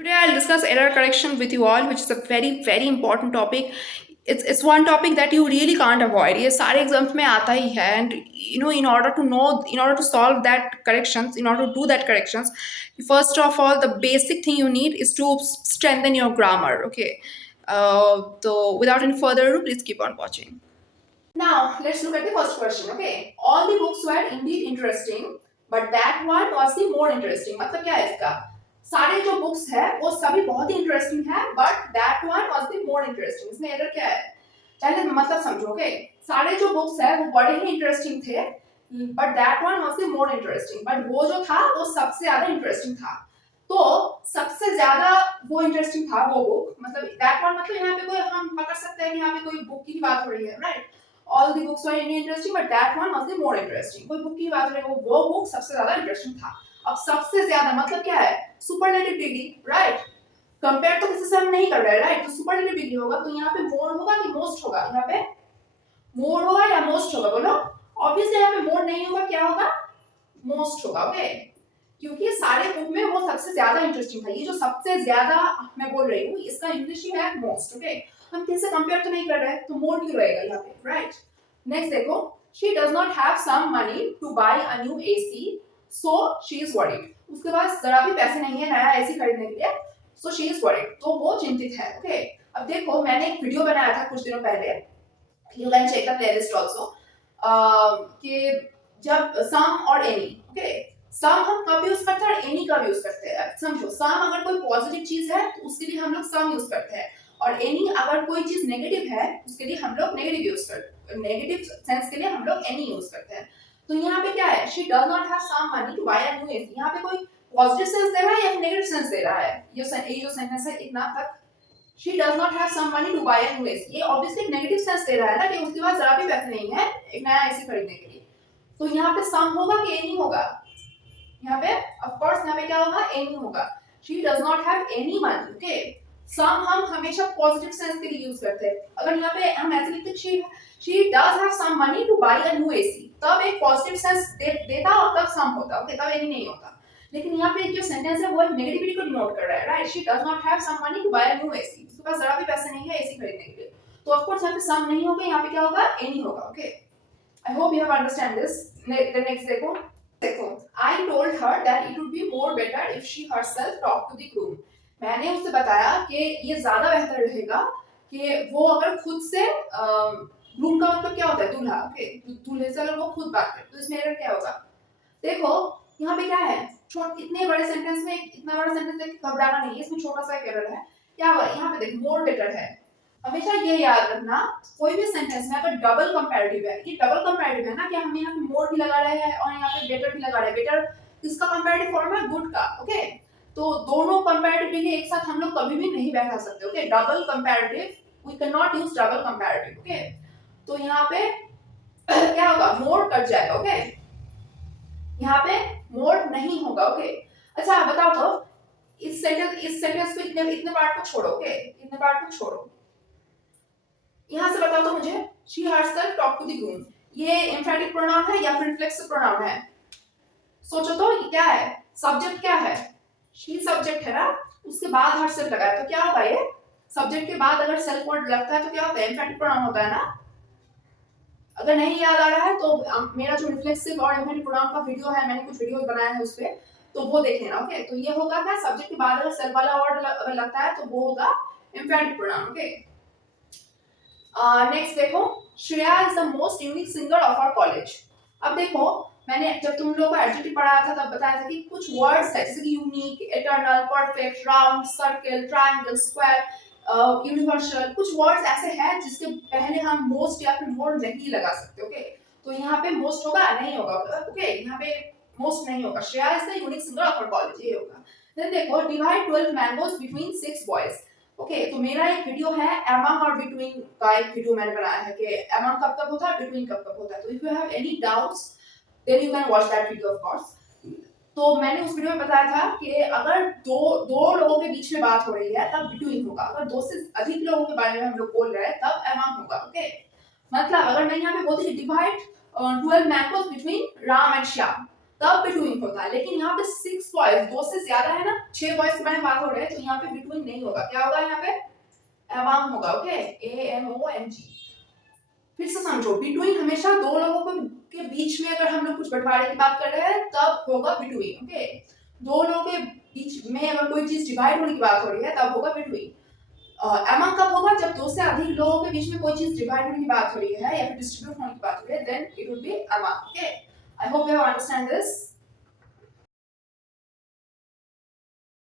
Today I'll discuss error correction with you all, which is a very very important topic. It's one topic that you really can't avoid. ये सारे exams में आता ही है, and in order to solve that corrections, in order to do that corrections, first of all the basic thing you need is to strengthen your grammar. Okay, so without any further ado, please keep on watching. Now, let's look at the first question. Okay, all the books were indeed interesting, but that one was the more interesting. मतलब क्या है इसका? सारे जो books है वो सभी बहुत ही इंटरेस्टिंग है, but that one was the more interesting. इसमें एरर क्या है? पहले मतलब समझो. ओके, सारे जो बुक्स है वो बड़े ही इंटरेस्टिंग थे, but that one was the more interesting. But वो जो था वो सबसे ज्यादा इंटरेस्टिंग था. तो सबसे ज्यादा वो इंटरेस्टिंग था वो बुक, मतलब दैट वन, मतलब यहाँ पे कोई हम पकड़ सकते हैं कि यहाँ पे कोई बुक की बात हो रही है, right? All the books were interesting, but that one was the more interesting. कोई बुक की बात रहे वो बुक सबसे ज्यादा इंटरेस्टिंग था. अब सबसे ज्यादा मतलब क्या है? Superlative degree, right? कंपेयर तो किसी से हम नहीं कर रहे हैं, राइट? तो सुपरलेटिव डिग्री होगा, तो यहाँ पे मोर होगा कि मोस्ट होगा? यहाँ पे मोर होगा या मोस्ट होगा? बोलो. ऑब्वियसली यहाँ पे मोर नहीं होगा, क्या होगा? मोस्ट होगा. ओके, क्योंकि सारे बुक में वो सबसे ज्यादा इंटरेस्टिंग था. ये जो सबसे ज्यादा मैं बोल रही हूँ इसका इंग्लिश ही है मोस्ट. ओके, हम किसी से कंपेयर तो नहीं कर रहे हैं, तो मोर क्यों रहेगा यहाँ पे, राइट? नेक्स्ट देखो, she does not have some money to buy a new AC, so she is worried. उसके पास जरा भी पैसे नहीं है नया एसी खरीदने के लिए, so she is worried. तो वो चिंतित है. ओके, अब देखो मैंने एक वीडियो बनाया था कुछ दिनों पहले, you can check the playlist also, कि जब सम और एनी. ओके, सम हम कब यूज करते हैं और एनी कब यूज करते हैं? समझो, सम अगर कोई पॉजिटिव चीज है तो उसके लिए हम लोग सम यूज करते हैं, और एनी अगर कोई चीज नेगेटिव है उसके लिए हम लोग नेगेटिव यूज करते हैं, नेगेटिव सेंस के लिए हम लोग एनी यूज करते हैं. तो यहाँ पे क्या है? She does not have some money to buy a new AC. यहाँ पे कोई पॉजिटिव सेंस दे रहा है या फिर नेगेटिव सेंस दे रहा है? ये जो सेंटेंस है इतना तक, she does not have some money to buy a new AC, ये ऑब्वियसली एक नेगेटिव सेंस दे रहा है ना कि उसके पास जरा भी पैसे नहीं है एक नया एसी खरीदने के लिए. तो यहाँ पे सम होगा कि एनी होगा? यहाँ पे ऑफ कोर्स यहाँ पे क्या होगा? एनी होगा. she does not have any money. Okay, सम हम हमेशा पॉजिटिव सेंस के लिए यूज करते हैं. अगर यहाँ पे हम ऐसे लिखते she does have some money to buy a new AC, तब एक पॉजिटिव सेंस देता और तब सम होता. ओके, तब एनी नहीं होता. लेकिन यहाँ पे जो सेंटेंस है वो एक नेगेटिविटी को डिनोट कर रहा है, right? She does not have some money to buy a new AC. उसके पास जरा भी पैसे नहीं है एसी खरीदने के लिए, तो ऑफ कोर्स यहाँ पे सम नहीं होगा, यहाँ पे क्या होगा? एनी होगा. Okay, I hope you have understand this. The next देखो, I told her that it would be more better if she herself talk to the groom. मैंने उससे बताया कि ये ज्यादा बेहतर रहेगा कि वो अगर खुद से, ग्रूम का मतलब क्या होता है? दूल्हा. ओके, दूल्हे से अगर वो खुद बात करे, तो इसमें एरर क्या होगा? देखो यहाँ पे क्या है? इतने बड़े सेंटेंस में इतना बड़ा सेंटेंस देख के घबराना नहीं है, इसमें छोटा सा एक एरर है. क्या हुआ यहाँ पे? देख, मोर बेटर है. हमेशा ये याद रखना, कोई भी सेंटेंस में अगर डबल कंपैरेटिव है, ये डबल कंपैरेटिव है ना, कि हम यहाँ पे मोर भी लगा रहे हैं और यहाँ पे बेटर भी लगा रहे हैं. बेटर किसका कंपैरेटिव फॉर्म है? गुड का. ओके, तो दोनों कंपैरेटिव के लिए एक साथ हम लोग कभी भी नहीं बैठा सकते. Okay, double comparative, we can not use double comparative. Okay, तो यहाँ पे क्या होगा? मोर कट जाएगा. ओके, यहाँ पे मोर नहीं होगा. ओके, अच्छा बताओ तो इस सेंटेंस को इतने पार्ट को छोड़ो. ओके, इतने पार्ट को छोड़ो. यहाँ से बताओ तो मुझे, she herself talked to the groom, ये एम्फैटिक प्रोनाउन है या फिर रिफ्लेक्सिव प्रोनाउन है? सोचो तो ये क्या है? सब्जेक्ट क्या है? she सब्जेक्ट है ना, उसके बाद herself लगा है, तो क्या होगा? ये सब्जेक्ट के बाद अगर सेल्फ वर्ड लगता है तो क्या होता है? एम्फैटिक प्रोनाउन होता है ना. अगर नहीं याद आ रहा है तो मेरा जो रिफ्लेक्सिव और एम्फैटिक प्रोनाउन का वीडियो है, मैंने कुछ वीडियोस बनाए हैं उस पे, तो वो देख लेना. ओके, तो ये होगा क्या? सब्जेक्ट के बाद अगर सेल्फ वाला वर्ड अगर लगता है तो वो होगा एम्फैटिक प्रोनाउन. ओके, नेक्स्ट देखो, Shreya is the most unique singer of our college. अब देखो, मैंने जब तुम लोगों को एडजेक्टिव पढ़ाया था तब बताया था कि कुछ वर्ड्स है जैसे कि unique, eternal, perfect, round, circle, triangle, square, universal. कुछ वर्ड्स ऐसे हैं जिसके पहले हम मोस्ट या फिर मोर नहीं लगा सकते. ओके, तो यहाँ पे मोस्ट होगा? नहीं होगा. ओके, यहाँ पे मोस्ट नहीं होगा. Shreya is the unique singer of our college, ये होगा. देन देखो, divide 12 mangoes between 6 boys. Okay, तो मेरा एक वीडियो है अमंग और बिटवीन का, एक वीडियो मैंने बनाया है कि अमंग कब कब होता है, बिटवीन कब कब होता है. तो if you have any doubts then you can watch that video of course. तो मैंने उस वीडियो में बताया था कि अगर दो लोगों के बीच में बात हो रही है तब बिटवीन होगा, अगर दो से अधिक लोगों के बारे में हम लोग बोल रहे हैं तब अमंग होगा. ओके, मतलब अगर मैं यहाँ पे बोलती थी divide 12 mangoes between Ram and Shyam, तब बिटवीन होता है। लेकिन यहाँ पे 6 बॉयज, 2 से ज्यादा है ना, 6 बॉयज के बारे में बात हो रहा है, तो यहाँ पे बिटवीन नहीं होगा। क्या होगा यहाँ पे? अमंग होगा। Okay, AMONG। फिर से समझो, बिटवीन हमेशा दो लोगों के बीच में, अगर हम लोग कुछ बंटवारे की बात कर रहे हैं तब होगा बिटवीन। ओके, दो लोगों के बीच में अगर कोई चीज डिवाइड होने की बात हो रही है तब होगा बिटवीन। अमंग कब होगा? जब दो से अधिक लोगों के बीच में कोई चीज डिवाइड होने की बात हो रही है या फिर डिस्ट्रीब्यूट होने की बात हो रही है, then it will be among. Okay, I hope you understand this.